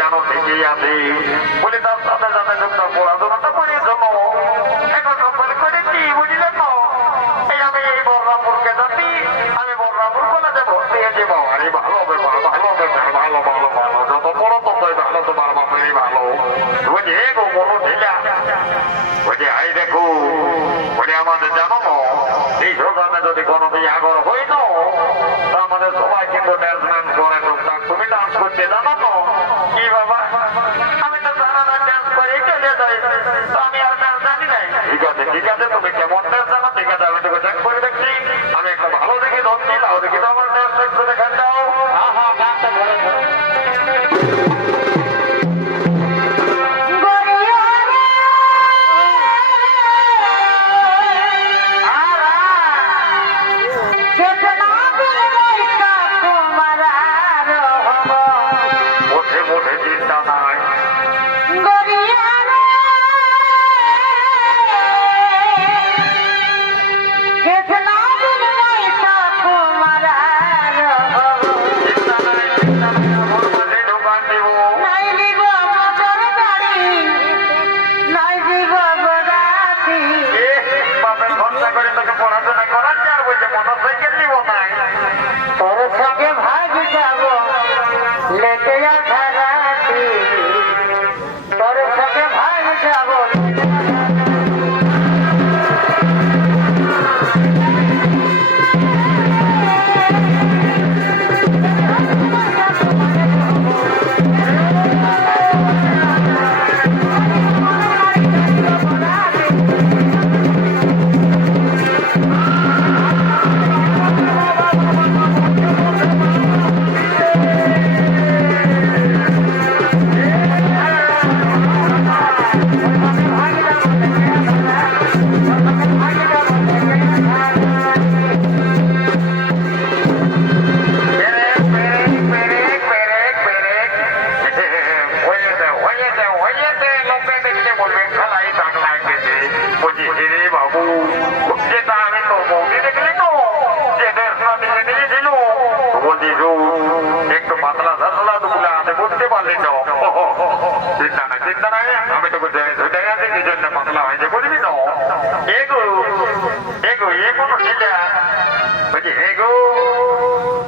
জানো ঠিকই আছে বলে তার সাথে সাথে পড়াশোনাটা করার জন্য এখন কোম্পানি করেছি বুঝলেন না। এই আমি এই বর্ণাপুরকে যাচ্ছি, আমি বর্ণাপুর কলেজে ভর্তি হয়ে যাবো। আরে ভালো ব্যাপার, ভালো ব্যাপার, ভালো ভালো ভালো, যত বড় ততই ভালো, তোমার বাপেরই ভালো। বুঝে গো বলো ঢিলা বুঝে আই দেখো বলে আমাদের জানো এই সকালে যদি কোনো বিয়াগর হইত তা আমাদের সবাই কিন্তু ড্যান্স ম্যান্স করে টুকটাক। তুমি ডান্স করতে জানো তো? কি বাবা, আমি তো সারা রাত ডান্স করেই চলে যাই, তো আমি আর ডান্স জানি নাই। ঠিক আছে ঠিক আছে, তুমি কেমন ডান্স জানো? ঠিক আছে, আমি তোকে চেক করে দেখছি। আমি একটা ভালো দেখে ধরছি, তাও দেখি তো আমার ডান্স চেক করে দেখান দাও। হ্যাঁ হ্যাঁ, ডান্সটা ধরে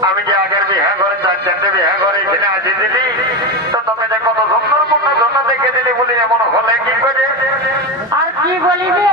আমি যে আগের বিহা ঘরে চারটে বিহা ঘরে এখানে আসি দিলি, তো তোকে যে কত সুন্দর কন্যা জন্য দেখে দিলি বলি এমন হলে কি করে? আর কি বলিবে